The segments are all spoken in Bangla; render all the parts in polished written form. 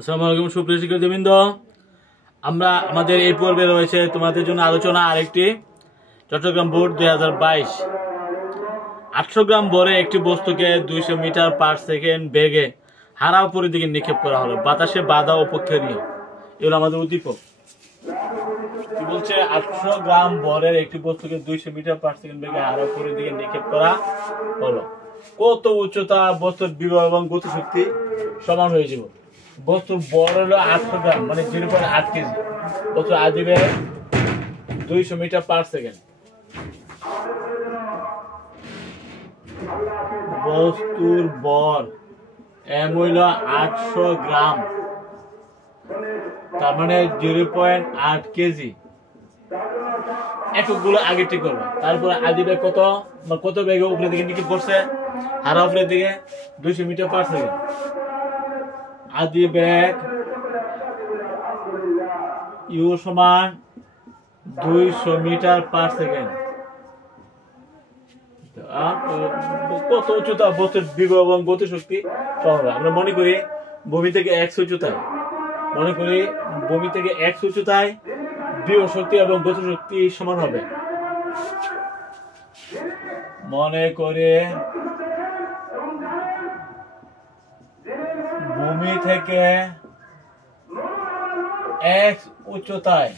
আসসালামু আলাইকুম সুপ্রিয় শিক্ষার্থীবৃন্দ, আমরা আমাদের এই পর্বে রয়েছে তোমাদের জন্য আলোচনা আরেকটি চট্টগ্রাম বোর্ড 2022 800 গ্রাম ভরে একটি বস্তুকে 200 মিটার পার সেকেন্ড বেগে হারা উপরের দিকে নিক্ষেপ করা হলো বাতাসে বাধা অপেক্ষা নিয়ে। এগুলো আমাদের উদ্দীপক কি বলছে, 800 গ্রাম ভরের একটি বস্তুকে 200 মিটার পার সেকেন্ড বেগে হারা উপরের দিকে নিক্ষেপ করা হলো। কত উচ্চতা বস্তুর বিভব এবং গতিশক্তি সমান হয়ে যাবে। বস্তুর বড় হলো 800 গ্রাম মানে 0.8 কেজি। বস্তুর আদিবে 200 মিটার পার সেকেন্ড। বস্তুর ভর এম হইল 800 গ্রাম, তার মানে 0.8 কেজি। এককগুলো আগে ঠিক করবে। তারপরে আদিবে কত বেগে উপরের দিকে নিক্ষেপ করছে, হারা উপরের দিকে 200 মিটার পার সেকেন্ড। আদি বেগ ইউ সমান 200 মিটার পার সেকেন্ড। কত উচ্চতা বস্তুর বিভব এবং গতিশক্তি সমান। আমরা মনে করি ভূমি থেকে x উচ্চতায়, বিভব শক্তি এবং গতিশক্তি সমান হবে। মনে করে ভূমি থেকে x উচ্চতায়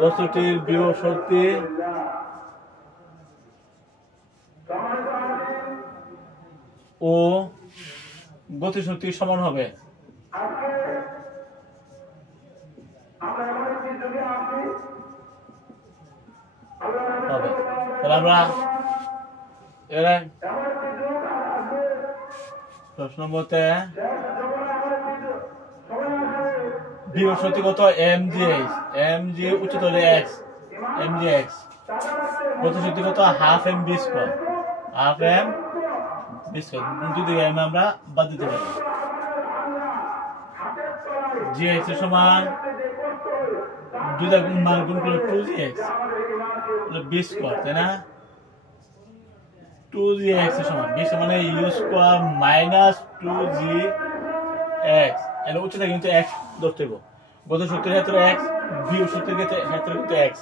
বস্তুটির বিভব শক্তি ও গতিশক্তি সমান হবে। তাহলে আমরা প্রশ্ন মতে বিভব শক্তি কত, mg উচ্চতা হলে x, mgx। গতিশক্তি কত, হাফ m v স্কয়ার, দুই আমরা বাদ দিতে পারি। gx এর সমান দুইটা মান গুণ করে 2gx v স্কয়ার, তাই না? 2gx এর সমান v মানে u স্কয়ার মাইনাস 2gx। এর উচ্চতা কিন্তু x ধরতে হবে। গতিশক্তির ক্ষেত্রে x, বিভব শক্তির ক্ষেত্রে কিন্তু x,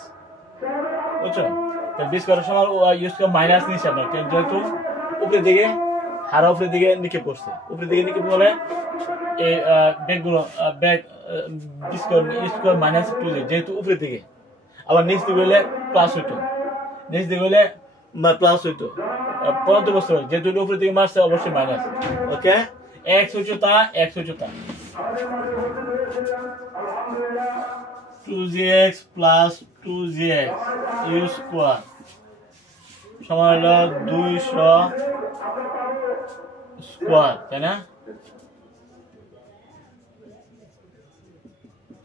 বুঝছো? তাহলে v স্কয়ার সমান u স্কয়ার মাইনাস নিচে আমরা যেহেতু উপরের দিকে হারা উপরের দিকে নিক্ষেপ করছে, উপরের দিকে নিক্ষেপ করলে এই ব্যাগগুলো v স্কয়ার মাইনাস 2g যেহেতু উপরের দিকে, আবার নিচ দিকে হলে প্লাস হইতো, পরন্ত বস্তু যেহেতু উপরের দিকে মারছে অবশ্যই মাইনাস। ওকে, x উচ্চতা 2gx plus 2gx u square সমান হলো 200 স্কয়ার, তাই না?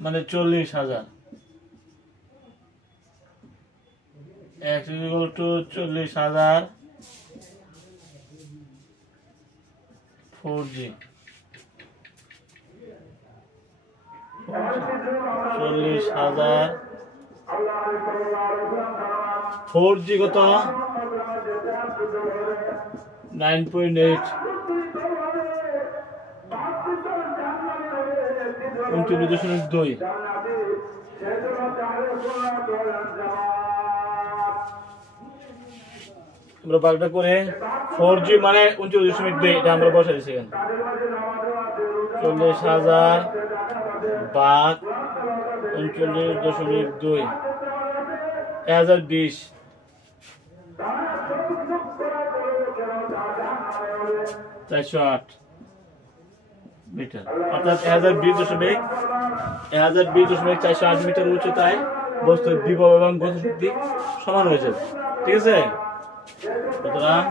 মানে 40,000। x equal to 40,000 4g 40,000 4g কত 9.8 29.2। আমরা ভাগটা করে 4g মানে 29.2 এটা আমরা বসাই দিছি এখানে। 40,000 ভাগ 39.2 1020 408 মিটার, অর্থাৎ 1020.408 মিটার উচ্চতায় বস্তুর বিভব এবং গতিশক্তি সমান হয়ে যাবে। ঠিক আছে, সুতরাং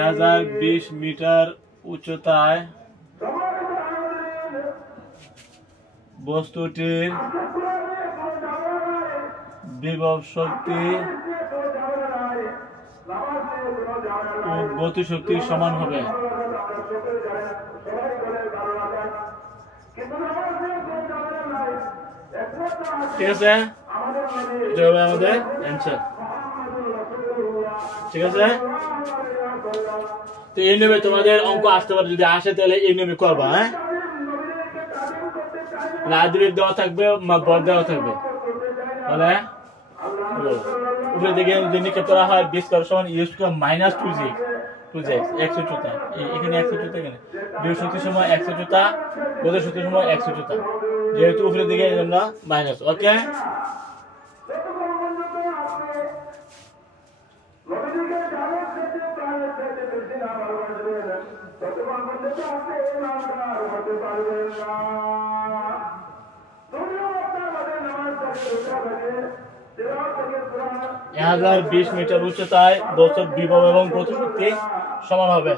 1020 মিটার উচ্চতায় বস্তুটির বিভব শক্তি ও গতিশক্তি সমান হবে। ঠিক আছে, এটা হবে আমাদের অ্যান্সার। ঠিক আছে? তো এই নিয়মে তোমাদের অঙ্ক আসতে পারে, যদি আসে তাহলে এই নিয়মে করবা। হ্যাঁ, আদিবেগ দেওয়া থাকবে, বর দেওয়া থাকবে, তাহলে উপরে দিকে যদি নিক্ষেপ করা হয় বি স্কয়ার সমান U square minus 2z x উচ্চতা, এখানে x উচ্চতা, এখানে বিয়োগ শক্তির সময় x উচ্চতা, গতির শক্তির সময় x উচ্চতা, যেহেতু উপরের দিকে এই জন্য মাইনাস। ওকে, এক 1020 মিটার উচ্চতায় বস্তুর বিভব এবং গতিশক্তি সমান হবে।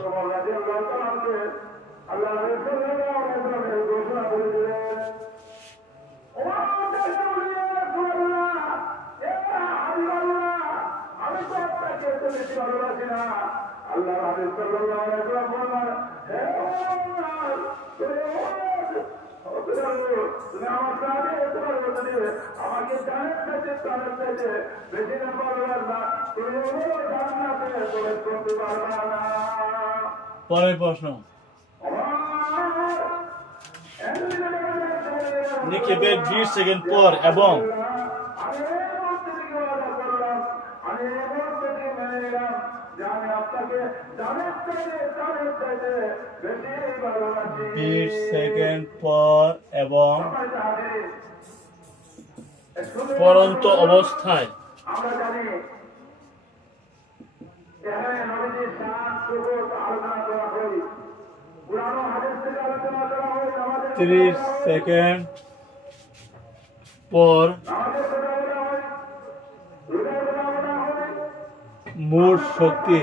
পরের প্রশ্ন, নিক্ষেপের 20 সেকেন্ড পর এবং পরন্ত অবস্থায় ত্রিশ সেকেন্ড পর মোট শক্তি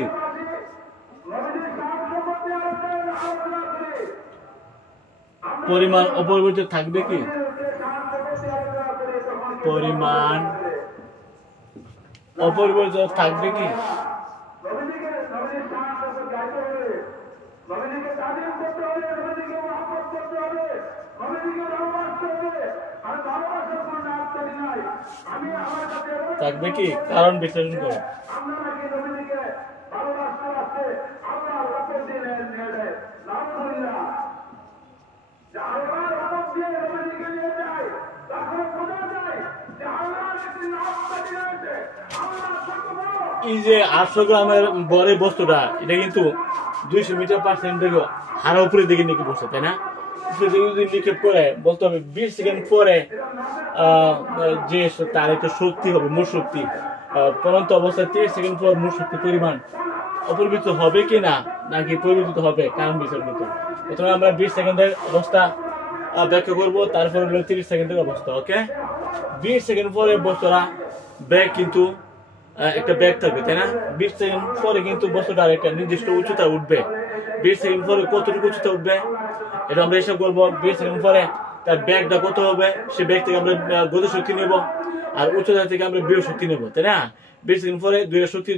পরিমাণ অপরিবর্তিত থাকবে কি? পরিমাণ অপরিবর্তিত থাকবে কি? থাকবে কি? কারণ বিশ্লেষণ করো। এই যে 800 গ্রামের বড় বস্তুটা, এটা কিন্তু 200 মিটার পার সেকেন্ড থেকে হারা উপরের দিকে নিক্ষেপ করছে, তাই না? উপরের দিকে যদি নিক্ষেপ করে, বলতে হবে 20 সেকেন্ড পরে যে তার একটা শক্তি হবে, মোট শক্তি পরন্ত অবস্থায় 30 সেকেন্ড পর মোট শক্তি পরিমাণ অপরিবর্তিত হবে কি না, নাকি পরিবর্তিত হবে, কারণ বিচার করতে। প্রথমে আমরা 20 সেকেন্ডের অবস্থা ব্যাখ্যা করবো, তারপরে হলো 30 সেকেন্ডের অবস্থা। ওকে, 20 সেকেন্ড পরে বস্তুটা ব্যাগ কিন্তু একটা ব্যাগ থাকবে, তাই না? 20 সেকেন্ড পরে কিন্তু বস্তুটা একটা নির্দিষ্ট উচ্চতা উঠবে। 20 সেকেন্ড পরে কতটুকু উচ্চতা উঠবে এটা আমরা হিসাব করবো। 20 সেকেন্ড পরে তার ব্যাগটা কত হবে, সে ব্যাগ থেকে আমরা গতি শক্তি নেব, আর উচ্চতা থেকে আমরা বিয়োগ শক্তি নেব, তাই না? 20 সেকেন্ড পরে দুইটা শক্তি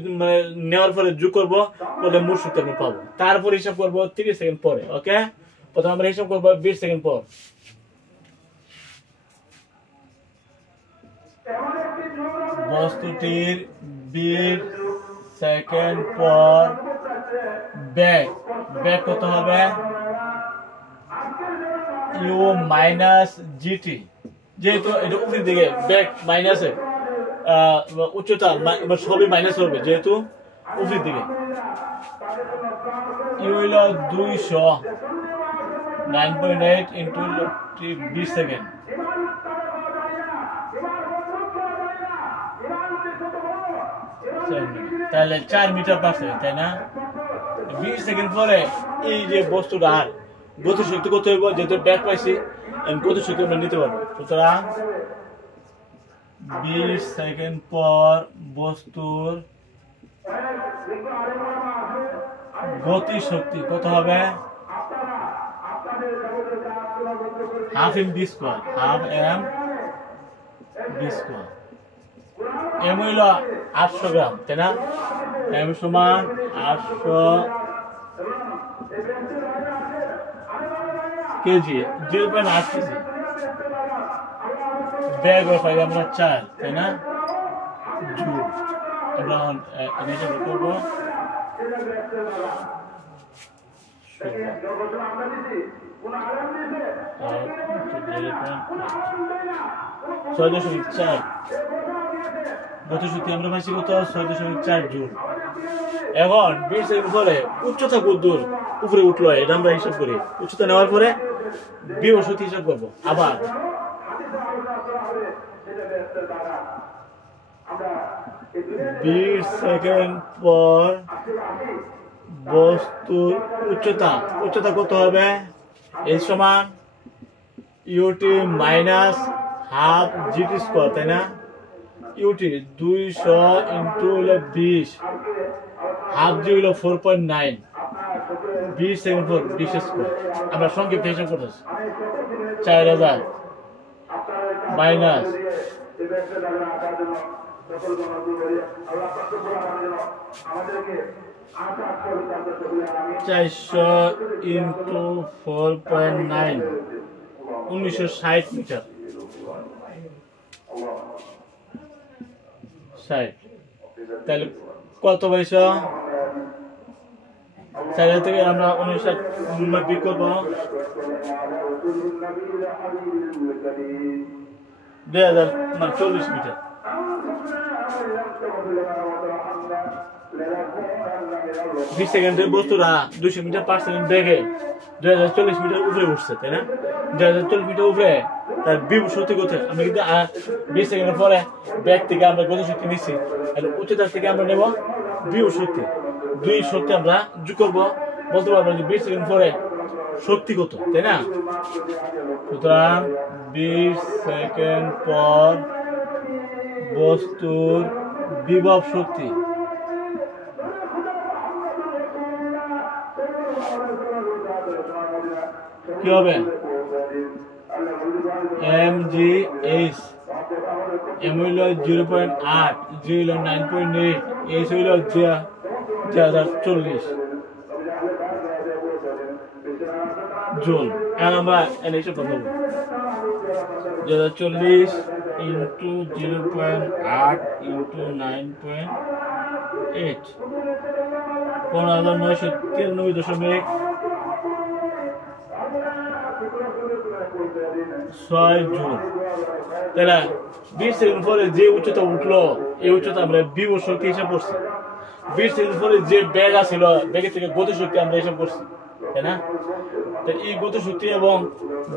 নেওয়ার পরে যোগ করবো, তাহলে মোট শক্তি আমরা পাবো। তারপর হিসাব করবো 30 সেকেন্ড পরে। ওকে, প্রথমে আমরা হিসাব করবো 20 সেকেন্ড পর। বস্তুটির 20 সেকেন্ড পর ব্যাগ কত হবে? ইউ মাইনাস জিটি, যেহেতু এটা উপরের দিকে ব্যাগ মাইনাসে উচ্চতা সবই মাইনাস হবে, যেহেতু উপরের দিকে। ইউ হইল 200, 9.8 ইন্টু 20 সেকেন্ড, তাহলে 4 মিটার পার সেকেন্ড, তাই না? 20 সেকেন্ড পরে এই যে বস্তুটা গতি শক্তি কত হইব, যেহেতু ব্যাগ পাইছি গতি শক্তি আমরা নিতে পারবো। সুতরাং 20 সেকেন্ড পর বস্তুর গতি শক্তি কত হবে? Half M V square, half M V square. M হইল 800 গ্রাম, তাই না? এম সমান 800 কেজি, 0.8 কেজি। ব্যাগ পাই আমরা 4, তাই না? জুল। আমরা হিসাব করবো। ছয় দশমিক চার গতিশক্তি আমরা পাইছি কত 6.4 জুল। এখন 20 সেকেন্ড পরে উচ্চতা কত দূর উপরে উঠলো এটা আমরা হিসাব করি। উচ্চতা নেওয়ার পরে বিভব শক্তি হিসাব করবো। আবার 20 সেকেন্ড পর বস্তুর উচ্চতা কত হবে? এই সমান UT minus half GT square, তাই না? ইউটি 200 ইন্টু হলো 20, হাফ জি হলো 4.9, 20 সেকেন্ড পর 20 স্কোয়ার। আমরা সংক্ষিপ্ত হিসাব করতেছি 4000 মাইনাস 400 ইন্টু 4.9, 1960 মিটার। 60 তাহলে কত পয়স? 4000 থেকে আমরা 1960 বিয়োগ করবো 2000 মানে 40 মিটার। 20 সেকেন্ডে বস্তুরা 200 মিটার পার সেকেন্ড বেগে 2040 মিটার উপরে উঠছে, তাই না? 2040 মিটার উপরে তার বিভব শক্তি কত? আমরা কিন্তু 20 সেকেন্ডের পরে ব্যাগ থেকে আমরা গতি শক্তি নিচ্ছি, তাহলে উচ্চতা থেকে আমরা নেব বিভব শক্তি। দুই শক্তি আমরা যোগ করবো, বলতে পারবো যে 20 সেকেন্ড পরে শক্তি কত, তাই না? সুতরাং 20 সেকেন্ড পর বস্তুর বিভব শক্তি কি হবে? mgh, m হইল 0.8, g হইল 9.8, h হইল 4040 জুল। এখন আমরা হিসাব করবো 4040 ইন্টু 0.8 ইন্টু 9.8, 15993.6 জুল। তাহলে 20 সেকেন্ড পরে যে উচ্চতা উঠলো এই উচ্চতা আমরা বিভব শক্তি হিসাব করছি। 20 সেকেন্ড পরে যে ব্যাগ আসছিল ব্যাগের থেকে গতি শক্তি আমরা হিসাব করছি, তাই না? এই গতি শক্তি এবং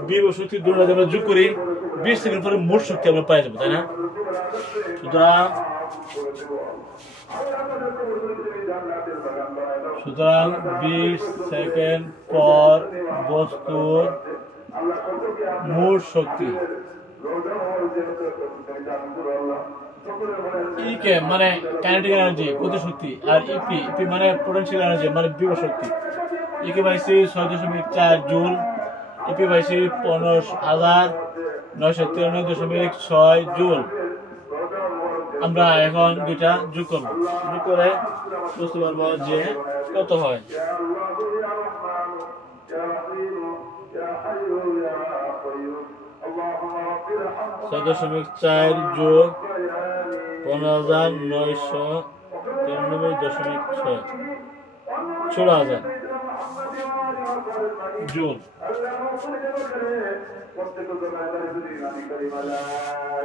বিভব শক্তি দুটো আমরা যোগ করি 20 সেকেন্ড পরে মোট শক্তি আমরা পাই যাবো, তাই না? সুতরাং 20 সেকেন্ড পর বস্তুর মোট শক্তি ইকে মানে কাইনেটিক এনার্জি গতি শক্তি, আর ইপি মানে পোটেনশিয়াল এনার্জি মানে বিভব শক্তি। ইকে পাইছি 6.4 জুল, ইপি পাইছি 15,993.6 জুল। আমরা এখন দুইটা যোগ করব, যোগ করে বুঝতে পারবো যে কত হয়। 6.4 যোগ 15,993.6, 16,000 জুল।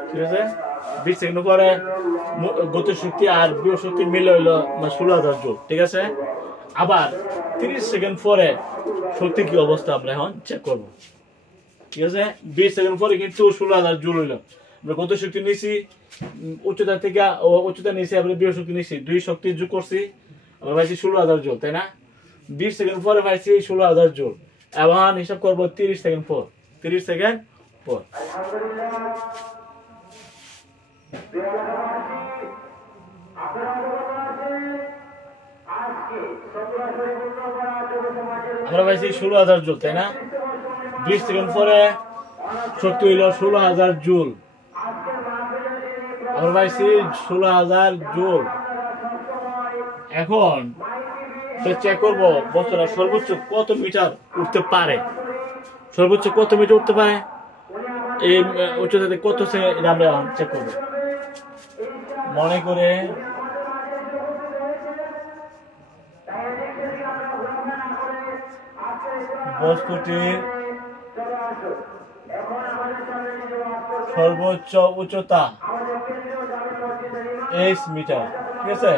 ঠিক আছে, 20 সেকেন্ড পরে গতি শক্তি আর বিভব শক্তি মিলে হইলো 16,000 জুল। ঠিক আছে, আবার 30 সেকেন্ড পরে শক্তি কি অবস্থা আমরা এখন চেক করব। ঠিক আছে, 20 সেকেন্ড পরে কিন্তু 16,000 জুল হইলো। আমরা গতি শক্তি নিয়েছি উচ্চতা থেকে, উচ্চতা নিয়েছি আমরা বিভব শক্তি নিয়েছি, দুই শক্তি যোগ করছি আমরা পাইছি 16,000 জুল, তাই না? 20 সেকেন্ড পরে পাইছি 16,000 জুল। এখন হিসাব করবো 30 সেকেন্ড পর। 30 সেকেন্ড পর আমরা পাইছি 16,000 জুল, তাই না? 20 সেকেন্ড পরে শক্তি হইল 16,000 জুল। আমরা পাইছি 16,000 জুল। এখন চেক করবো বস্তুটা সর্বোচ্চ কত মিটার উঠতে পারে, সর্বোচ্চ কত মিটার উঠতে পারে, এই উচ্চতাতে কত আমরা চেক করবো। মনে করে বস্তুটির সর্বোচ্চ উচ্চতা h মিটার। ঠিক আছে,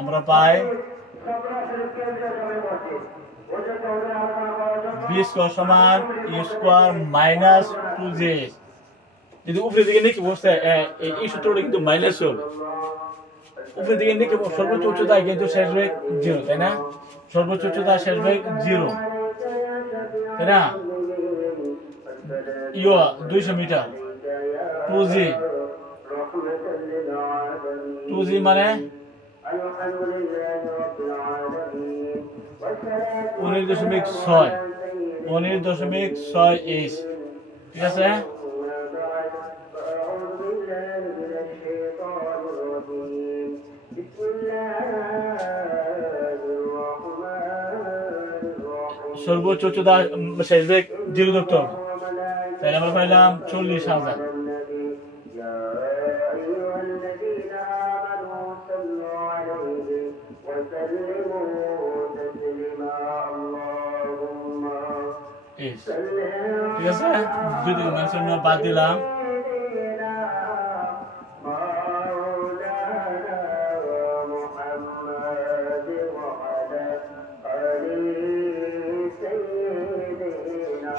আমরা পাই b স্কয়ার সমান u স্কয়ার মাইনাস 2j। যদি উপরের দিকে নিয়ে বসে এই সূত্রটা কিন্তু মাইনাস হবে, উপরের দিকে নিয়ে সর্বোচ্চ উচ্চতা কিন্তু শেষ বেগ 0, তাই না? সর্বোচ্চ উচ্চতা শেষ বেগ 0, তাই না? ইউ 200 মিটার, 2g মানে 19.6 h। ঠিক আছে, সর্বোচ্চ উচ্চতা শেষ বেগ 0 ধরতে হবে, তাই আমরা পাইলাম 40,000। ঠিক আছে, দুই দিকে মানুষের বাদ দিলাম।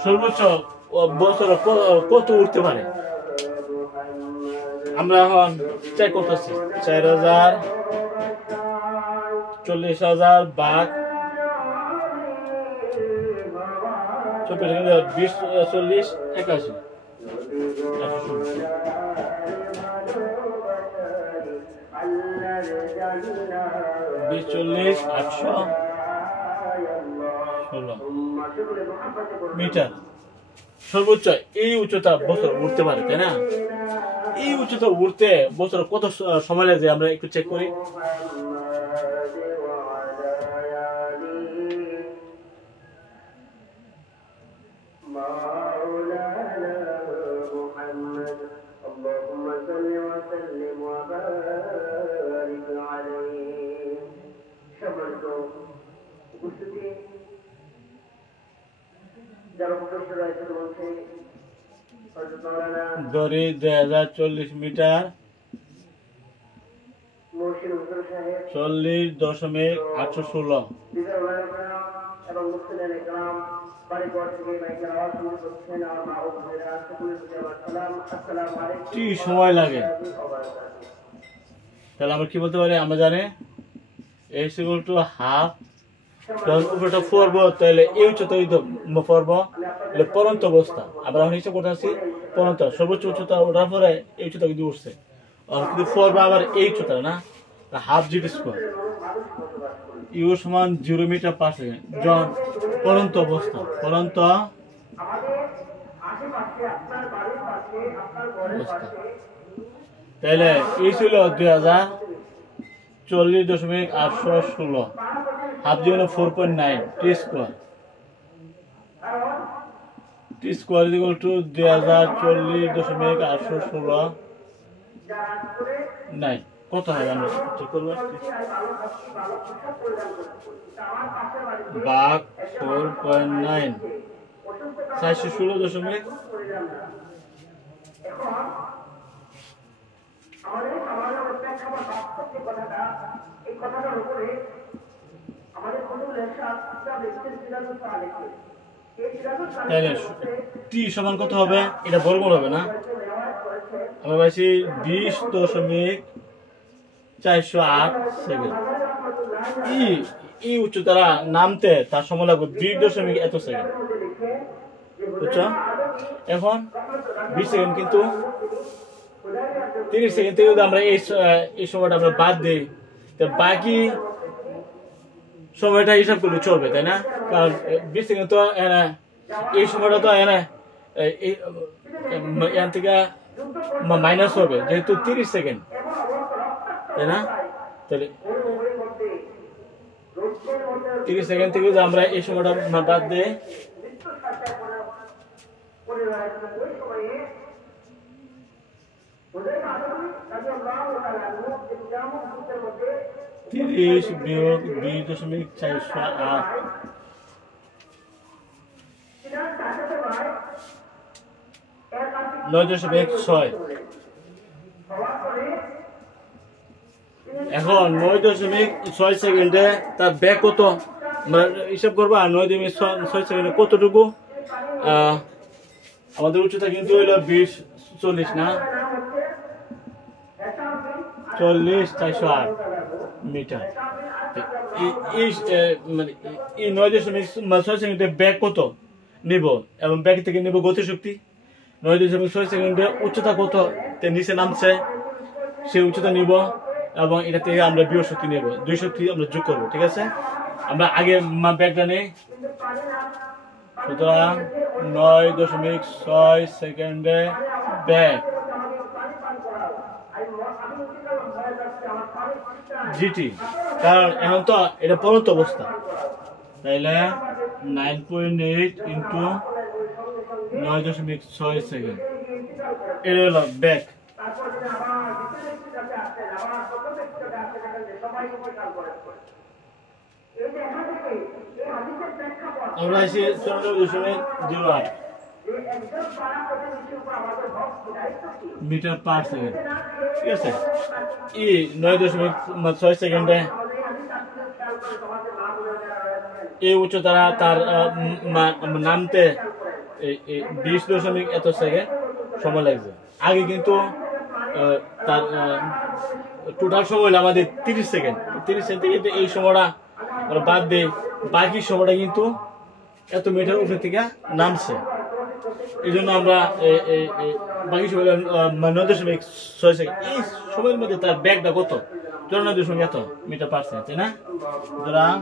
সর্বোচ্চ বছর কত উঠতে পারে আমরা এখন চেক করতেছি। 4,000, 40,000 ভাগ 20, 40, 81, 20, 40, 816 মিটার সর্বোচ্চ এই উচ্চতা বছর উঠতে পারে, তাই না? এই উচ্চতা উঠতে বছর কত সময় লাগে আমরা একটু চেক করি। ধরি 2040 মিটার 40.816। কি সময় লাগে? তাহলে আমরা কি বলতে পারি? আমরা জানি h = হাফ, যখন উপরেটা ফরব তাহলে এই উচ্চতা ফরব পরন্ত অবস্থা। আমরা এখন হিসাব করতে আসছি পরন্ত, সর্বোচ্চ উচ্চতা ওঠার পরে এই উচ্চতা কিন্তু উঠছে, কিন্তু ফরব আবার এই উচ্চতা না, হাফ জি স্কয়ার। ইউ সমান 0 মিটার পার সেকেন্ড যখন পরন্ত অবস্থা, পরন্ত অবস্থা। তাহলে এই ছিল 2040.816, হাফ জি হলো 4.9 টি স্কয়ার। টি স্কয়ার = 2040.816 9 কত হয় আমরা ঠিক করব ভাগ 4.9 416. টি সমান কত হবে? এটা বর্গমূল হবে না, আমরা পাইছি 20.408 সেকেন্ড। এই উচ্চতারা নামতে তার সময় লাগবে 20 এত সেকেন্ড, বুঝছো? এখন 20 সেকেন্ড কিন্তু 30 সেকেন্ড থেকে যদি আমরা এই সময়টা আমরা বাদ দিই, তো বাকি সময়টা হিসাব করলে চলবে, তাই না? কারণ 20 সেকেন্ড তো এই সময়টা তো এখান থেকে মাইনাস হবে, যেহেতু 30 সেকেন্ড, তাই না? তাহলে 30 সেকেন্ড থেকে যদি আমরা এই সময়টা বাদ দিই, 30 বিয়োগ 20.408 9.6। এখন 9.6 সেকেন্ডে তার ব্যাক কত আমরা হিসাব করবো। আর 9.6 সেকেন্ডে কতটুকু আমাদের উচ্চতা কিন্তু হইল 20-40 না 40-408 মিটার। এই 9.6 সেকেন্ডে ব্যাক কত নিব এবং ব্যাক থেকে নিব গতিশক্তি। 9.6 সেকেন্ডে উচ্চতা কত নিচে নামছে সেই উচ্চতা নিব এবং এটা থেকে আমরা বিয়োগ শক্তি নেব, 2 শক্তি আমরা যোগ করবো। ঠিক আছে, আমরা আগে ব্যাকটা নেই। সুতরাং 9.6 সেকেন্ডে ব্যাক জিটি, কারণ এখন তো এটা পরন্ত অবস্থা, তাইলে 9.8 ইন্টু 9.6 সেকেন্ড এটা হলো ব্যাক। আমরা আছি 94.08 মিটার পার সেকেন্ড। ঠিক আছে, এই 9.6 সেকেন্ডে এই উচ্চতা তার নামতে 20 এত সেকেন্ড সময় লাগছে। আগে কিন্তু তার টোটাল সময় হলো আমাদের 30 সেকেন্ড। 30 সেকেন্ড থেকে এই সময়টা আমরা বাদ দিই, বাকি সময়টা কিন্তু এত মিটার উপর থেকে নামছে। এই জন্য আমরা বাকি সময় 9.6 সেকেন্ড। এই সময়ের মধ্যে তার ব্যাগটা কত 94 এত মিটার পার সেকেন্ড, তাই না? সুতরাং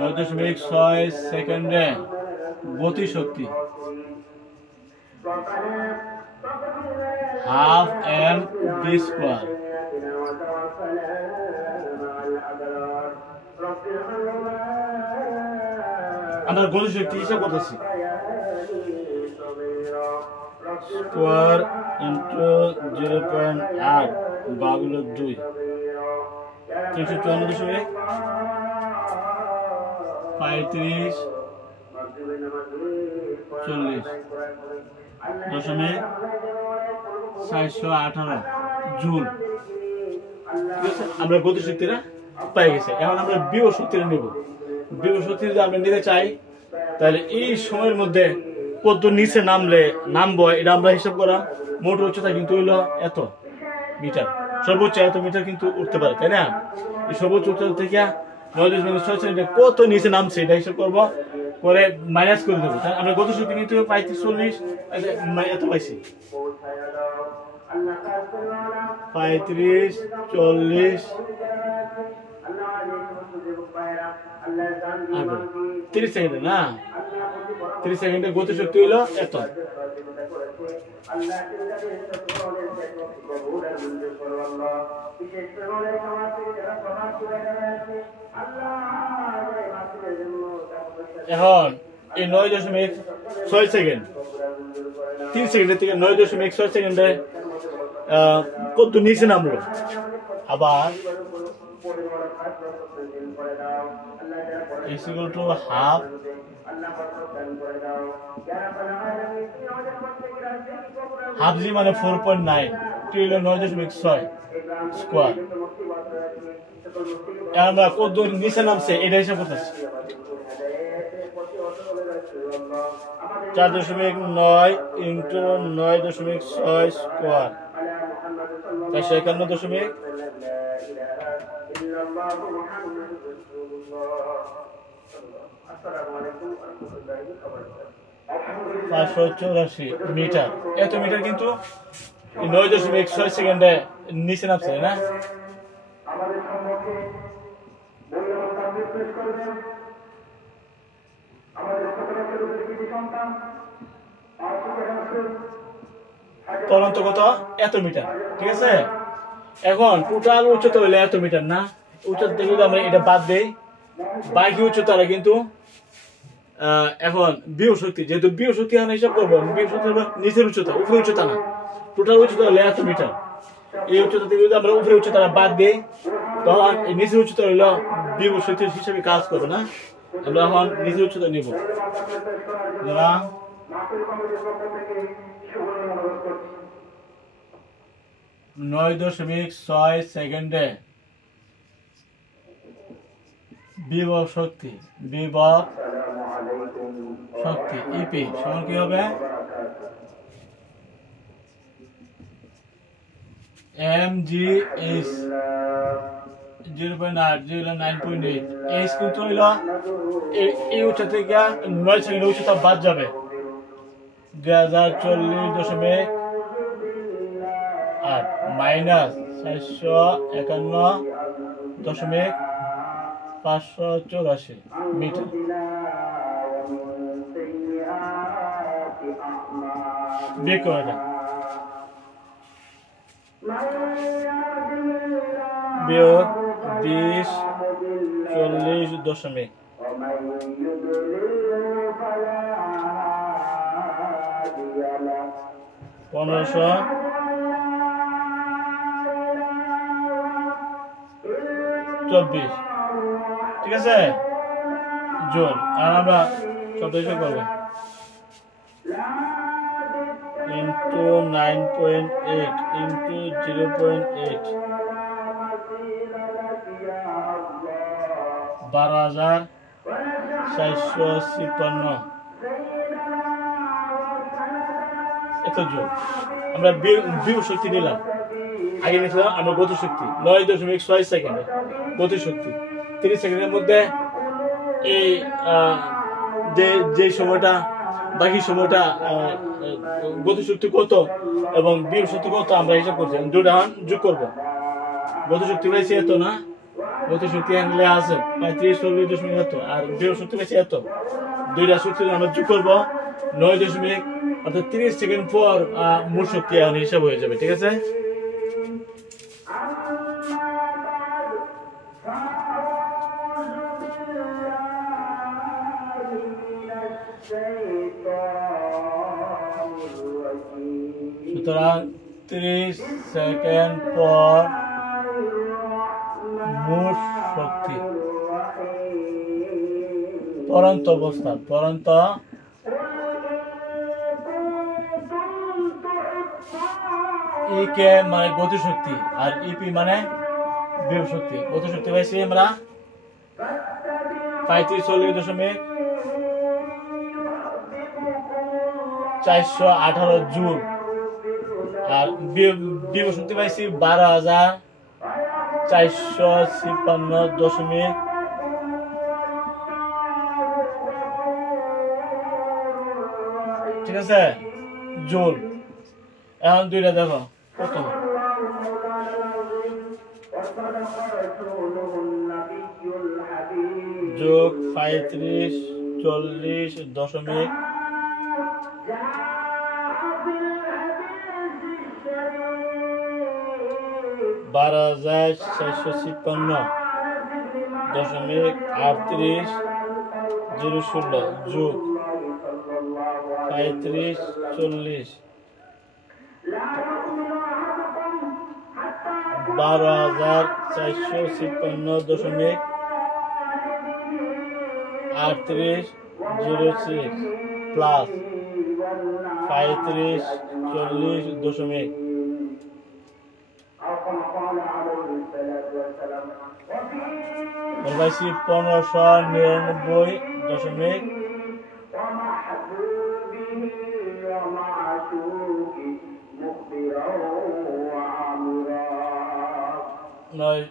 9.6 সেকেন্ডে গতি শক্তি হাফ এম ভি স্কয়ার। আমরা গতি শক্তি হিসাব করতেছি স্কয়ার ইন্টু 0.8 ভাগলো 2 354.35 40.418 জুল। ঠিক আছে, আমরা গতি শক্তিটা পাই গেছে। এখন আমরা বিভব শক্তিটা নিব। বিভব শক্তি যদি আমরা নিতে চাই তাহলে এই সময়ের মধ্যে কত নিচে নামবো এটা আমরা হিসাব করা। মোট উচ্চতা কিন্তু হইলো এত মিটার, সর্বোচ্চ এত মিটার কিন্তু উঠতে পারে, তাই না? এই সর্বোচ্চ উচ্চতা থেকে 9.6 সেকেন্ডে কত নিচে নামছে এটা হিসাব করবো, করে মাইনাস করে দেবো। আমরা গতি শক্তি নিতে হবে 35-40 এত পাইছি 35-40 30 সেকেন্ডে না 30 সেকেন্ডে গতি শক্তি হইলো এত। এখন এই 9.6 সেকেন্ড 3 সেকেন্ডের থেকে 9.6 সেকেন্ডে কত নিচে নামলো। আবার is equal to half half g মানে 4.9 টি হলো 9.6 স্কয়ার। আমরা কত নিচে নামছে এটা হিসাব করতেছি 4.9 ইন্টু 9.6 স্কয়ার 451. 584 মিটার। এত মিটার কিন্তু 9.6 সেকেন্ডে নিচে নামছে না। তরন্ত কত এত মিটার, ঠিক আছে। এখন টোটাল উচ্চতা হইলে এত মিটার না, উচ্চতা থেকে যদি আমরা এটা বাদ দেই বাকি উচ্চতাটা কিন্তু এখন বিয়োগ শক্তি, যেহেতু বিয়োগ শক্তি আমরা হিসাব করবো, বিয়োগ শক্তি নিচের উচ্চতা উপরে উচ্চতা না, টোটাল উচ্চতা হলে এত মিটার। এই উচ্চতা থেকে যদি আমরা উপরে উচ্চতা বাদ দিই তখন এই নিচের উচ্চতা হইলো বিভব শক্তি হিসেবে কাজ করবে না। আমরা এখন নিচের উচ্চতা নিব, 9.6 সেকেন্ডে বিভব শক্তি ইপি সমান কি হবে mgh 0.8 9.8 h কিন্তু হইল এই উচ্চতা থেকে 9 সেকেন্ড উচ্চতা বাদ যাবে 2040.8 মাইনাস 451.584 মিটার। বের করে দেন, বিয়োগ 20 40 দশমিক 1524, ঠিক আছে জোল। আর আমরা শব্দ হিসেবে করবো into 9.8 into 0.8 12,456 এত জোর। আমরা বিভব শক্তি নিলাম, আগে নিয়েছিলাম আমরা গতি শক্তি 9.6 সেকেন্ডে গতি শক্তি 30 সেকেন্ডের মধ্যে এই যে সময়টা বাকি সময়টা গতি শক্তি কত এবং বিভব শক্তি কত আমরা হিসাব করছি, দুটো যোগ করবো। গতি শক্তি পাইছি এত না, গতি শক্তি অ্যাঙ্গেলে আছে 35-40.7 আর বিভব শক্তি পাইছি এত, দুইটা শক্তি আমরা যোগ করবো 9 অর্থাৎ 30 সেকেন্ড পর মূল শক্তি এখন হিসাব হয়ে যাবে, ঠিক আছে। সুতরাং 30 সেকেন্ড পর মোট শক্তি পরন্ত অবস্থা কে মানে গতি শক্তি আর ইপি মানে বিভব শক্তি। গতি শক্তি পাইছি আমরা 35-40.418 জুল আর বিভব শক্তি পাইছি 12,456 ঠিক আছে জুল। এখন দুইটা দেখো কত, যোগ 35-40.8 12,456.38 যোগ 35-40 12,456.3806 প্লাস 35-40 1599 নয়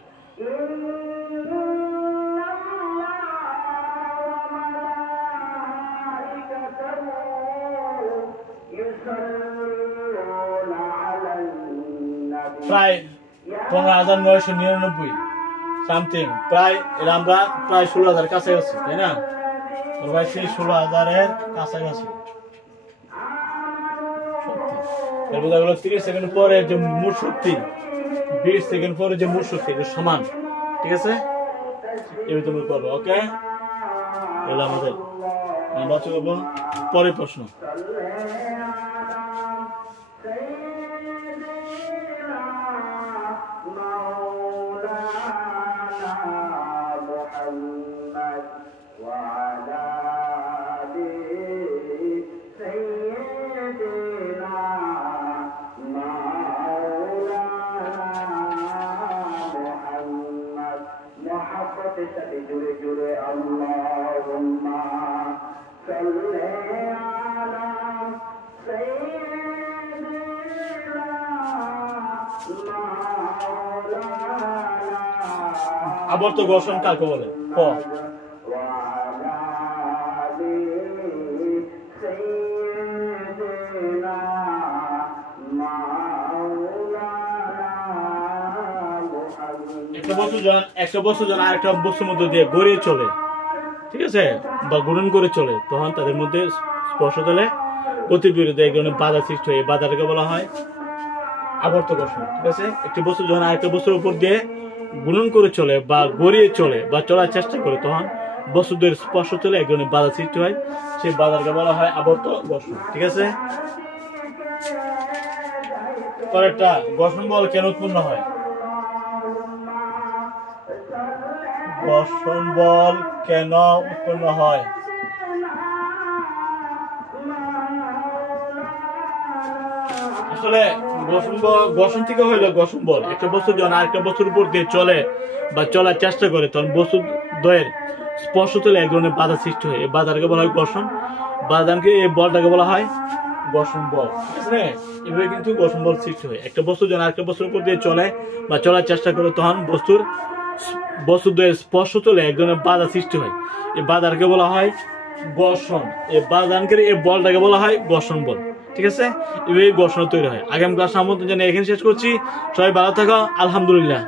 প্রায় 15,999 সামথিং, প্রায় আমরা প্রায় 16,000 কাছাকাছি, তাই না? 16,000-এর কাছাকাছি শক্তি। বোঝা গেল 30 সেকেন্ড পরে যে মোট শক্তি 20 সেকেন্ড পরে যে মোট শক্তি সমান, ঠিক আছে? এবার তুমি করবো, ওকে? এলো আমাদের আমরা করবো পরের প্রশ্ন। আবর্ত ঘর্ষণ কাকে বলে? ক। একটা বস্তু যখন আরেকটা বস্তুর মধ্যে দিয়ে গড়িয়ে চলে, ঠিক আছে, বা গুণন করে চলে, তখন তাদের মধ্যে স্পর্শ তলে গতির বিরুদ্ধে এক ধরনের বাধা সৃষ্টি হয়। এই বাধাটাকে বলা হয় আবর্ত ঘর্ষণ। ঠিক আছে, একটি বস্তু যখন আরেকটা বস্তুর উপর দিয়ে গুণন করে চলে বা গড়িয়ে চলে বা চলার চেষ্টা করে, তখন বস্তুদের স্পর্শ তলে এক ধরনের বাধা সৃষ্টি হয়। সেই বাধাটাকে বলা হয় আবর্ত ঘর্ষণ। ঠিক আছে, পরেরটা, ঘর্ষণ বল কেন উৎপন্ন হয়? ঘর্ষণ বল কেন উৎপন্ন হয়? আসলে ঘর্ষণ থেকে হইলো ঘর্ষণ বল। একটা বস্তু যখন আরেকটা বস্তুর উপর দিয়ে চলে বা চলার চেষ্টা করে, তখন বস্তু দ্বয়ের স্পর্শ তলে এক ধরনের বাধা সৃষ্টি হয়। এই বাধাটাকে বলা হয় ঘর্ষণ। বাধাকে, এই বলটাকে বলা হয় ঘর্ষণ বল। ঠিক আছে, এভাবে কিন্তু ঘর্ষণ বল সৃষ্টি হয়। একটা বস্তু যখন আরেকটা বস্তুর উপর দিয়ে চলে বা চলার চেষ্টা করে, তখন বস্তুদ্বয়ের স্পর্শ তলে এক ধরনের বাধা সৃষ্টি হয়। এই বাধাকে বলা হয় ঘর্ষণ। এই বাধানকে, এই বলটাকে বলা হয় ঘর্ষণ বল। ঠিক আছে, এভাবে ঘর্ষণ তৈরি হয়। আগামী ক্লাস আমরা এখানে শেষ করছি। সবাই ভালো থাকো, আলহামদুলিল্লাহ।